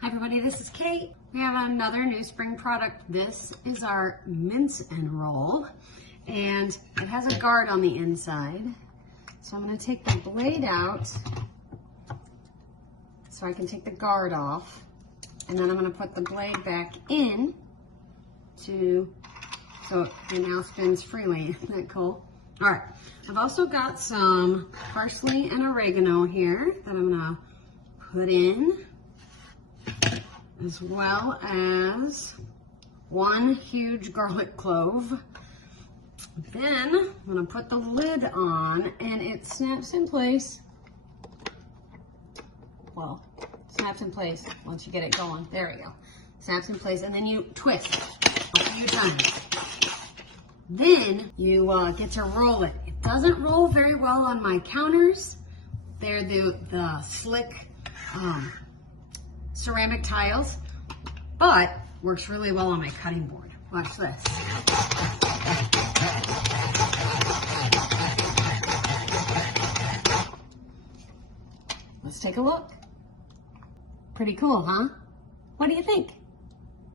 Hi everybody, this is Kate. We have another new spring product. This is our mince and roll, and it has a guard on the inside. So I'm going to take the blade out so I can take the guard off, and then I'm going to put the blade back in so it now spins freely. Isn't that cool? All right, I've also got some parsley and oregano here that I'm going to put in, as well as one huge garlic clove. Then I'm gonna put the lid on and it snaps in place. Well, snaps in place once you get it going. There we go. Snaps in place, and then you twist a few times. Then you get to roll it. It doesn't roll very well on my counters. They're the slick ceramic tiles, but works really well on my cutting board. Watch this. Let's take a look. Pretty cool, huh? What do you think?